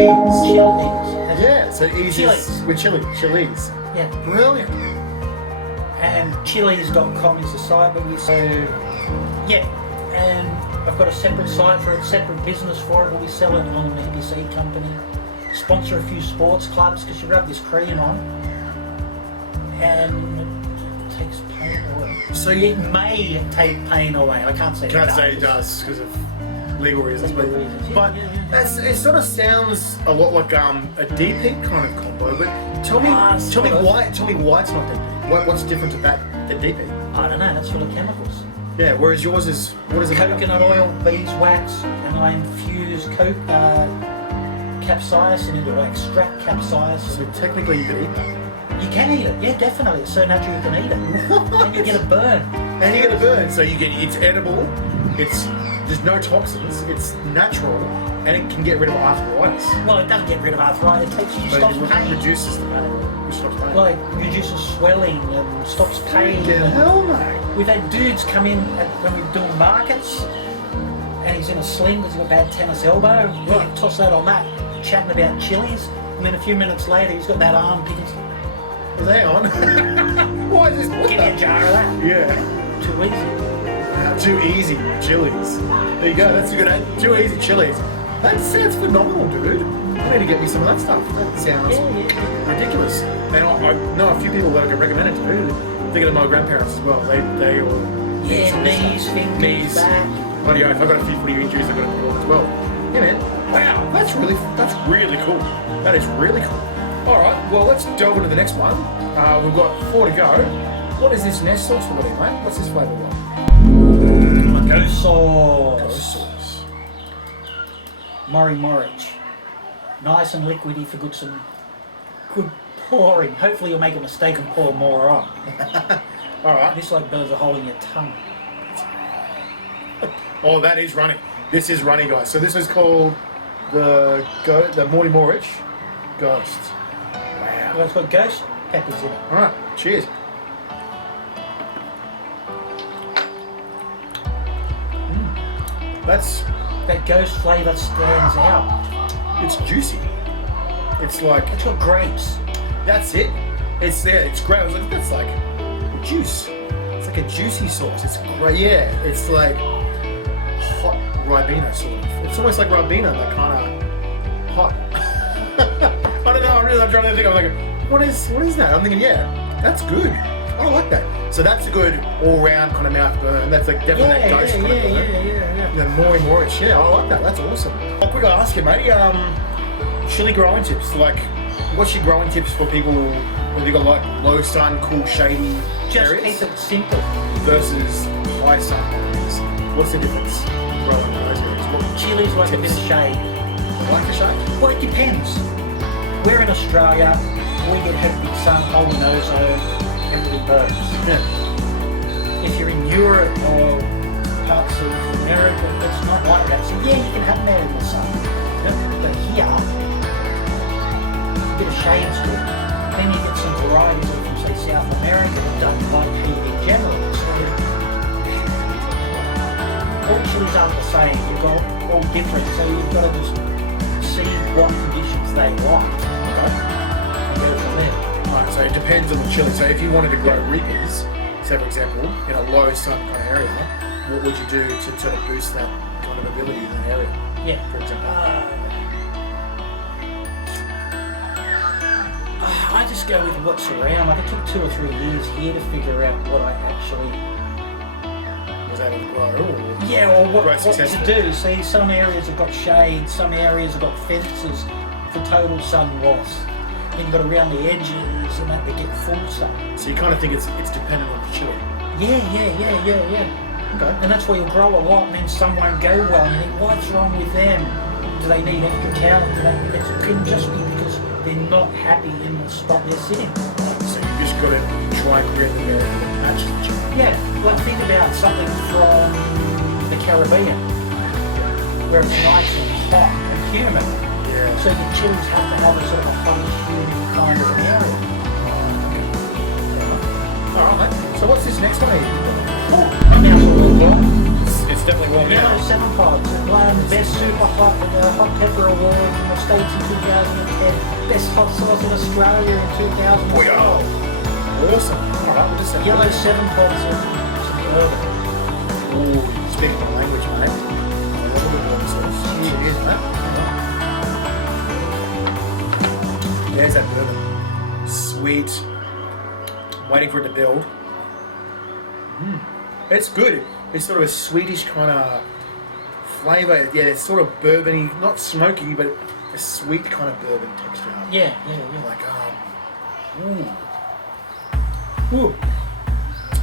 Yeah, so easy Chilies. with chilies. Yeah. Brilliant. And chilies.com is the site, but and I've got a separate site for a separate business for it. We'll be selling on the Hippy company. Sponsor a few sports clubs because you rub this cream on and it takes pain away. So it may take pain away. I can't say it does because of legal reasons, but it sort of sounds a lot like a deep heat kind of combo. But tell me why it's not deep heat. What's different about the deep heat? I don't know. That's full of chemicals. Yeah. Whereas yours is what is it? Coconut oil, beeswax, and I infuse capsaicin into it. I extract capsaicin. So technically, you can eat that. You can eat it. Yeah, definitely. It's so natural you can eat it. And you get a burn. And you get a burn, so it's edible. There's no toxins. It's natural, and it can get rid of arthritis. Well, it doesn't get rid of arthritis. It stops pain. Reduces the pain. It stops pain. Like reduces swelling and stops pain. The hell, mate. We've had dudes come in when we're doing markets, and he's in a sling because he's got a bad tennis elbow. Right. Toss that on that, chatting about chilies, and then a few minutes later he's got that arm picking. Hang on. Why is this? Give me a jar of that. Yeah. Too easy. Too easy chilies. There you go. That's a good ad. Too easy chilies. That sounds phenomenal, dude. I need to get me some of that stuff. That sounds ridiculous. And I know a few people that I can recommend it to. Thinking of my grandparents as well. They all knees, fingers, back. Bloody oath. I've got a few footy injuries I've got to put on as well. Yeah, man. Wow. That's really cool. That is really cool. All right. Well, let's delve into the next one. We've got 4 to go. What is this next sauce we're doing, mate? What's this flavour one? Ghost sauce. Ghost sauce. Murray Morridge. Nice and liquidy for good pouring. Hopefully you'll make a mistake and pour more on. Alright. This like burns a hole in your tongue. Oh, that is running. This is running, guys. So this is called the Morty Morridge Ghost. Wow. Well, it's got ghost peppers in it. Alright, cheers. That ghost flavour stands out. It's juicy. It's like... It's got grapes. That's it. It's there. It's great. I was like, that's like juice. It's like a juicy sauce. It's great. Yeah, it's like hot Ribena sort of. It's almost like Ribena, that kind of hot. I don't know. I'm trying to think. I'm like, what is that? I'm thinking, yeah, that's good. I like that. So that's a good all-round kind of mouth burn. That's like definitely that ghost kind of burn. Yeah. The Morridge. Yeah, I like that. That's awesome. I'll quickly ask you, mate. Chili growing tips. Like, what's your growing tips for people when they got like low sun, cool, shady Just areas? keep it simple. Versus high sun areas. What's the difference growing in those areas? What Chilies like a bit of shade. like the shade? Well, it depends. We're in Australia. We get heavy sun, holy ozone, everything burns. Yeah. If you're in Europe or parts of America, it's not like that. So yeah, you can have them out in the sun. But here, a bit of shade's good. Then you get some varieties from, say, South America that don't like heat in general. So all chilies aren't the same. You've got all different. So you've got to just see what conditions they want. Okay. And go from there. Right, so it depends on the chili. So if you wanted to grow reapers, say for example, in a low sun kind of area, what would you do to sort of boost that kind of ability in that area? Yeah. For example. I just go with what's around. Like it took 2 or 3 years here to figure out what I actually Was that a grow or or what to do. See, some areas have got shade, some areas have got fences for total sun loss. Then you've got around the edges and that they get full sun. So you kind of think it's dependent on the chili. Yeah. Okay. And that's where you'll grow a lot and then some won't go well and you think, what's wrong with them? Do they need extra talent? It can just be because they're not happy in the spot they're sitting. So you just got to try and create the area that matches the chili. Yeah, well think about something from the Caribbean where it's nice and hot and humid. Yeah. So the chilies have to have a sort of a hot and humid kind of an area. Alright, mate. So what's this next one? Oh, and now it's a little warm. It's definitely warm now. Yellow 7 pods. It won Best Super Hot Hot Pepper Award in the States in 2010. Best Hot Sauce in Australia in 2012. Awesome. Alright, we'll just have Yellow 7 pods are some urban. Ooh, speaking my language, mate. I love the warm sauce. Cheers, mate. There's that bourbon. Sweet. Waiting for it to build. It's good. It's sort of a sweetish kind of flavour, yeah, it's sort of bourbony, not smoky, but a sweet kind of bourbon texture. Yeah. Like, ooh.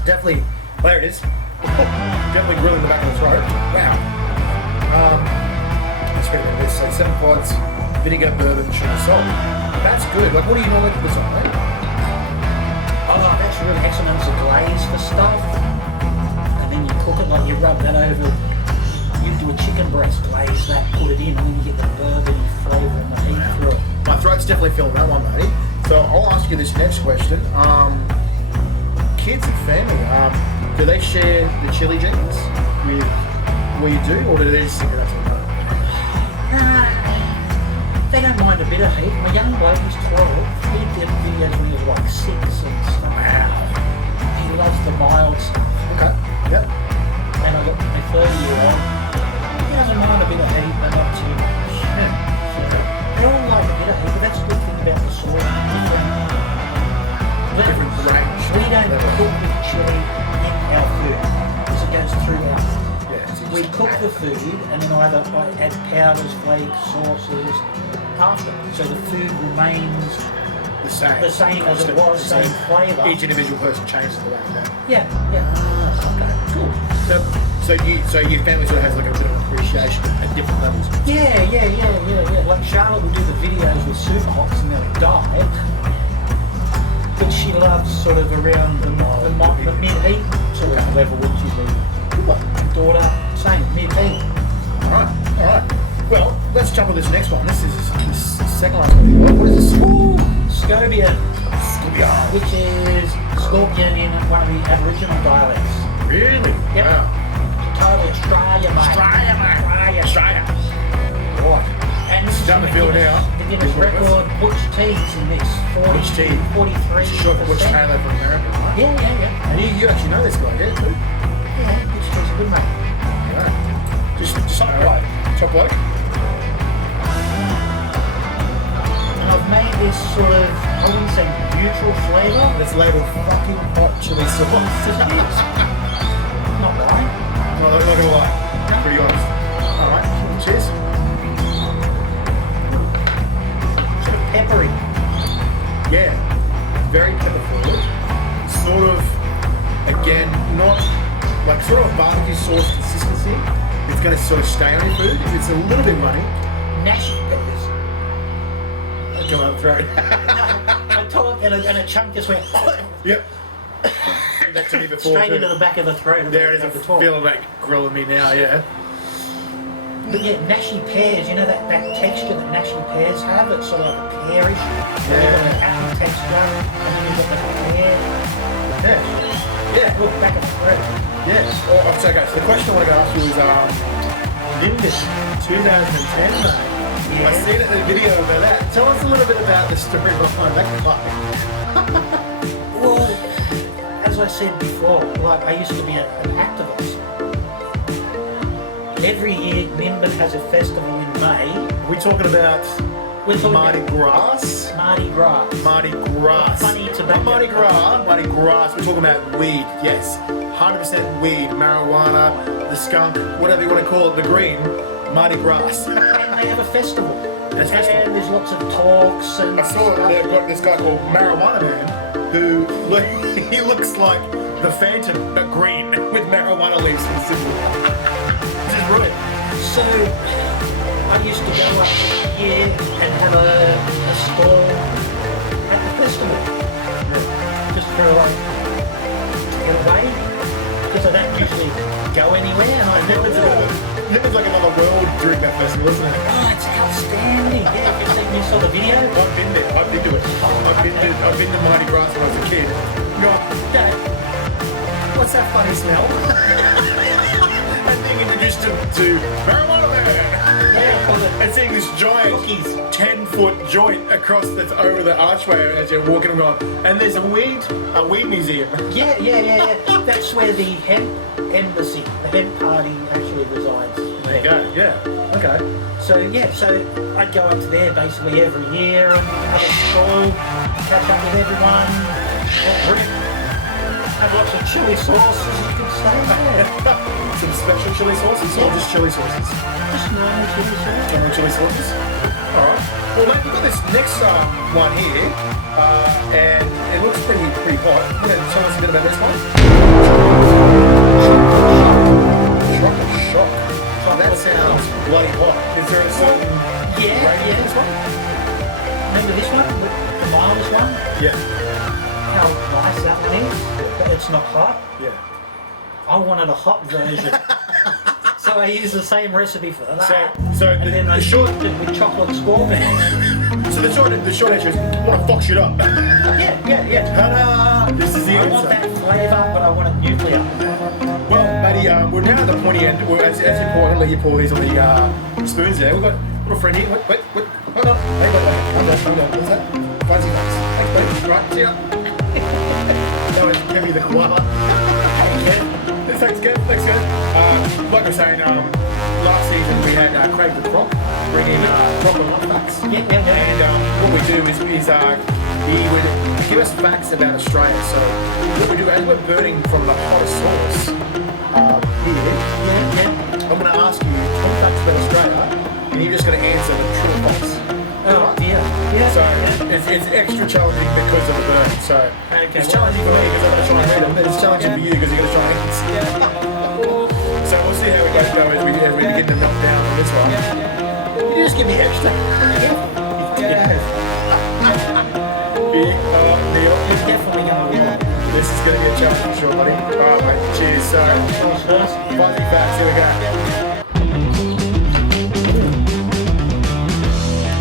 Definitely, there it is. Definitely grilling the back of the throat. Wow. Let's read about this. So 7 pods, vinegar, bourbon, sugar, salt. That's good. Like, what do you normally put this on, mate? Oh, that's really excellent. It's a glaze for stuff. And then you cook it, like you rub that over. You do a chicken breast, glaze that, put it in, and then you get the bourbony flavour and the heat through it. My throat's definitely feeling that one, mate. So I'll ask you this next question. Kids and family, do they share the chili genes with what you do, or do they just think that's all right? They don't mind a bit of heat. My young bloke, he's 12. He did videos when he was like 6 and stuff. Wow. He loves the mild stuff. Okay. Yep. And I got my 30-year-old. He doesn't mind a bit of heat, but not too much. Yeah. They all like a bit of heat, but that's the good thing about the soil. Different range. We don't cook with chili in our food because it goes through our food. Yeah, We cook the food and then either I add powders, flakes, sauces after. So the food remains the same as it was, same flavour. Each individual person changes the way. Yeah. Okay, cool. So your family sort of has like a bit of appreciation at different levels. Yeah. Like Charlotte will do the videos with super hots and they'll die. But she loves sort of around the mid-heat sort of level, which is my daughter, same, mid-heat. Alright. Well, let's jump on this next one. This is the second last one. What is this? Scorpion, which is scorpion in one of the Aboriginal dialects. Really? Yep. Wow. Total Australia, mate. Australia. Right. And this is Starting to feel it now. The Guinness record, Butch T's in this. 43. Short for Butch Taylor from America, right? Yeah. And you actually know this guy, yeah, too? Yeah, Butch T's a good mate. Yeah. Just top bloke. And I've made this sort of, I wouldn't say neutral flavour. It's labelled fucking hot chili sauce. It is. Not lying. No, I'm not gonna lie. Pretty honest. Alright, cheers. Sort of peppery. Yeah, very pepperful. Sort of, again, not like sort of barbecue sauce consistency. It's going to sort of stay on your food. If it's a little bit runny, Nashie peppers. it'll come out the throat. I talk and a chunk just went Yep. That to me before. straight too. into the back of the throat. There it is. I'm feeling like grilling me now. Yeah. But yeah, nashie pears, you know that texture that nashie pears have? It's sort of like a pearish. Yeah. You've got an apple texture, and then you've got the pear. Yeah. Look, back of the throat. Yes. Oh, so guys, the question I want to ask you is, Nimbus 2010, mate. Yeah. I seen it in a video about that. Tell us a little bit about the story behind that guy. Well, as I said before, like I used to be an activist. Every year, Nimbin has a festival in May. Are we talking about Mardi Gras? Mardi Gras. Mardi Gras. Funny tobacco. Mardi Gras. We're talking about weed, yes. 100% weed, marijuana, the skunk, whatever you want to call it, the green, Mardi Gras. And they have a festival. There's There's lots of talks and I saw stuff. they've got this guy called Marijuana Man, who he looks like the Phantom, but green, with marijuana leaves in the symbol. This is brilliant. So I used to go up here and have a stall at the festival. Just for like to get away. Because I don't usually go anywhere and I never do. It's like another world during that festival, isn't it? Oh, it's outstanding. Yeah, you saw the video? I've been there. I've been to it. I've been to Mardi Gras when I was a kid. You go, Dad, what's that funny smell? And being introduced to Marijuana Man. Yeah, And seeing this giant 10-foot joint across over the archway as you're walking along. And there's a weed museum. Yeah. That's where the hemp embassy, the hemp party actually resides. There you go, yeah. Okay. So I'd go up to there basically every year and have a stroll, catch up with everyone, get drink. have lots of chili sauces, you could say. Yeah. Some special chili sauces or just chili sauces? Just normal chili sauce. Normal chili sauces? Alright. Well, mate, we've got this next one here, and it looks pretty hot. You want to tell us a bit about this one? Chocolate shock. Oh, that sounds bloody hot. Is there a certain rating for this one? Remember this one? The mildest one? Yeah. How nice that one is, but it's not hot. Yeah. I wanted a hot version. So I used the same recipe for that. So and then I short shortened it with chocolate scorpion. So the short answer is, I want to fuck shit up. Yeah. Ta-da! This is the I answer. want that flavour, but I want it nuclear. Well, buddy, we're now at the pointy end. As important, let you pour these on the spoons there. We've got a little friend here. Wait. Hold on. Wait. Hold on. What's that? Fuzzy nuts. Thanks, buddy. Right, see ya. That was Kevin the koala. Thanks, Kev. Like I was saying, last season we had Craig the Croc bring in proper love facts. Yeah. And what we do is he would give us facts about Australia. So what we do, as we're burning from the hottest source here, I'm going to ask you 20 facts about Australia, and you're just going to answer the true or false. Oh, yeah. So it's extra challenging because of the burn. So it's challenging for me because I'm going to try and read them, but it's challenging for you because you're going to try and answer. So we'll see how we go as we begin to knock down on this one. Can you just give me extra? Neil, It's definitely going to win. this is going to be a challenge for sure, buddy. Alright, mate. Cheers. So, fuzzy facts, here we go.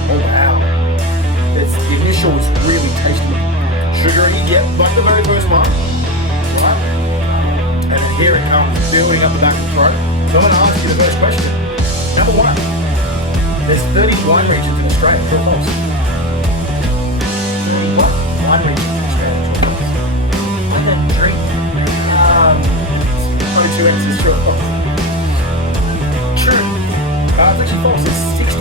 Oh, wow. The initial was really tasty. Sugary, yep, like the very first one. Right? And then here it comes, building up the back of the throat. So I'm going to ask you the first question. Number one, there's 30 wine regions in Australia, true or false? What? Wine region in Australia. I don't drink. Only two answers, true or false? True. It's actually false, it's 60.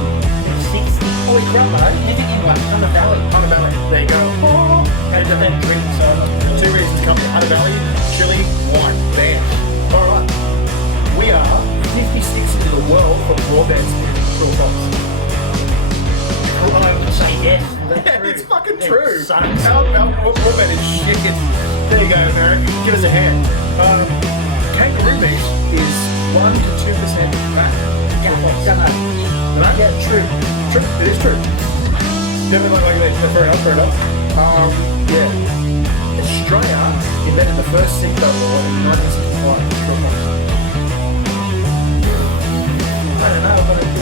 60. Holy crap, mate. Living in what? Hunter Valley. Hunter Valley, there you go. And I don't drink, so I'm not. Two reasons to come to Hunter Valley, chili, wine, bam. Alright, we are 56 in the world for broadband speed, true or false? I would say yes. That's Yeah, true. it's fucking true. It sucks. Our broadband is shit. There you go, America. Give us a hand. Kangaroo meat is 1 to 2% fat. Yeah, don't know. No? Yeah, true. True, it is true. Definitely like that. Fair enough. Yeah. Australia invented the first seatbelt law in 1965. True or false? I don't know, but it's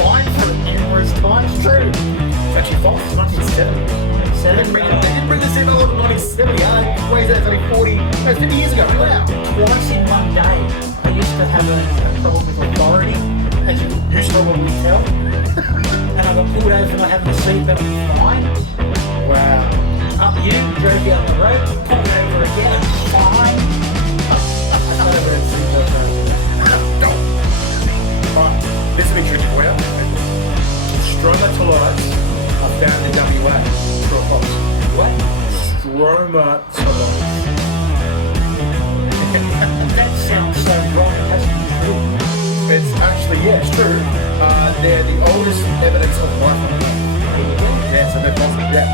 fine for it numerous times. True. It's actually false. 1970. They didn't bring the seatbelt law in 1970. Wait, that's only 50 years ago. Wow. Twice in one day, I used to have a problem with authority, as you probably tell. And I got pulled over for not having a seatbelt. Fine. Wow. Up you, drove down the road, pulled over again, fine. I thought I read seatbelt. Right, this will be tricky for you. Stromatolites are found in WA. True or false? What? Stromatolites. That sounds so wrong, it has to be true. It's actually, yeah, it's true. They're the oldest evidence of life on Earth. Yeah, so they're possible, yeah.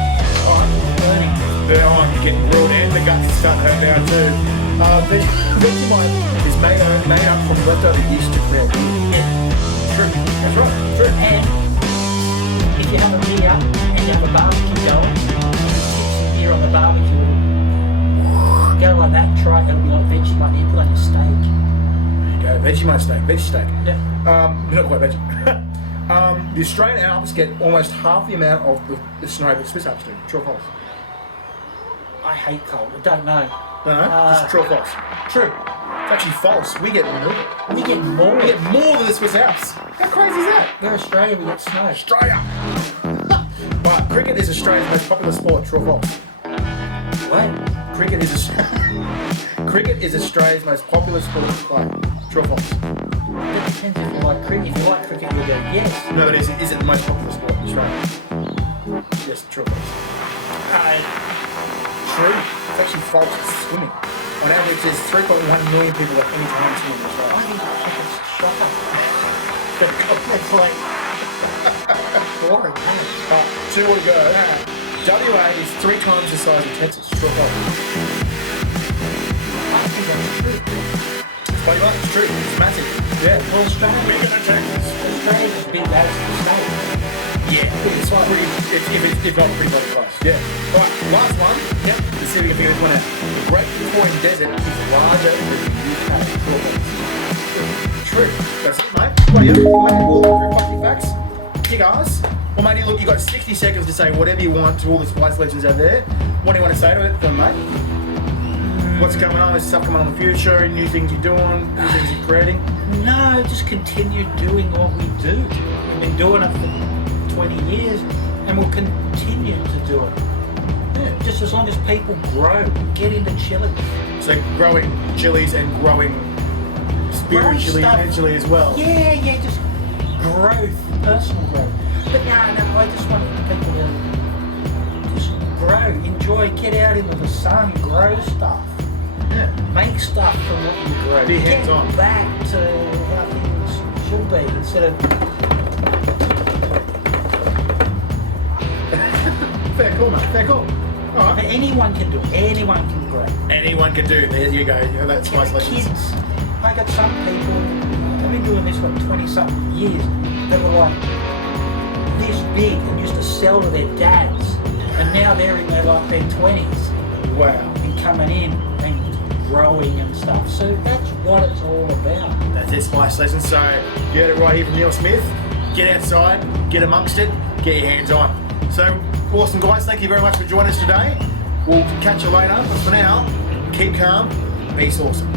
Alright, Learning. I'm getting grilled in, the guts are starting to hurt now too. Vegemite is made up from leftover yeast to create beer. Yeah. True, that's right, true. And if you have a beer and you have a barbecue going, you stick some beer on the barbecue, it'll go like that, try it, it'll be like Vegemite you put on your steak. There you go, Vegemite steak, veggie steak. Yeah. Not quite veggie. The Australian Alps get almost half the amount of the snow that Swiss Alps do. True or false? I hate cold, I don't know. No, just true or false. True. It's actually false. We get more. We get more. We get more than the Swiss Alps. How crazy is that? Go to Australia, we get snow. Australia. But cricket is Australia's most popular sport. True or false? What? Cricket is Australia's most popular sport to play. True or false? That depends if you like cricket. If you like cricket, you'll go yes. No, it is. Is it the most popular sport in Australia? Yes, true or false? true. It's actually false. It's swimming. On average, there's 3.1 million people at any time swimming in I Australia. think it's shocking. It's like Boring, isn't it? 2 more to go. WA is 3 times the size of Texas. True or false? I think that's true. Pretty much, it's true. It's massive. Yeah. Well, Australia, Bigger than Texas. Australia's as big as the States. Yeah. It's pretty, if not pretty bloody close. Yeah. Right, last one. Yep. Let's see if we can figure this one out. The Great Victorian Desert is larger than the UK. True. That's it, mate. Well, yeah. All the fucking facts. Kick ass. Well, matey, look, you got 60 seconds to say whatever you want to all the spice legends out there. What do you want to say to it, mate? What's going on? There's stuff coming on in the future, new things you're doing, new things you're creating. No, just continue doing what we do. We've been doing it for 20 years and we'll continue to do it. Yeah. Just as long as people grow, get into chili. So growing chilies and growing spiritually and mentally as well. Yeah, just growth, personal growth. But no, I just want people to just grow, enjoy, get out into the sun, grow stuff. Yeah. Make stuff from what you grow. Be Get hands-on. back to how things should be instead of... Fair call, mate. Fair call. All right. Anyone can do it. Anyone can grow. Anyone can do. There you go. You know, that's spice legends. Kids. I got some people, I've been doing this for 20-something years, that were like this big and used to sell to their dads. And now they're in their 20s. Wow. And coming in and growing and stuff. So that's what it's all about. That's it, spice legends. So you heard it right here from Neil Smith. Get outside, get amongst it, get your hands on. So awesome, guys. Thank you very much for joining us today. We'll catch you later. But for now, keep calm, be awesome.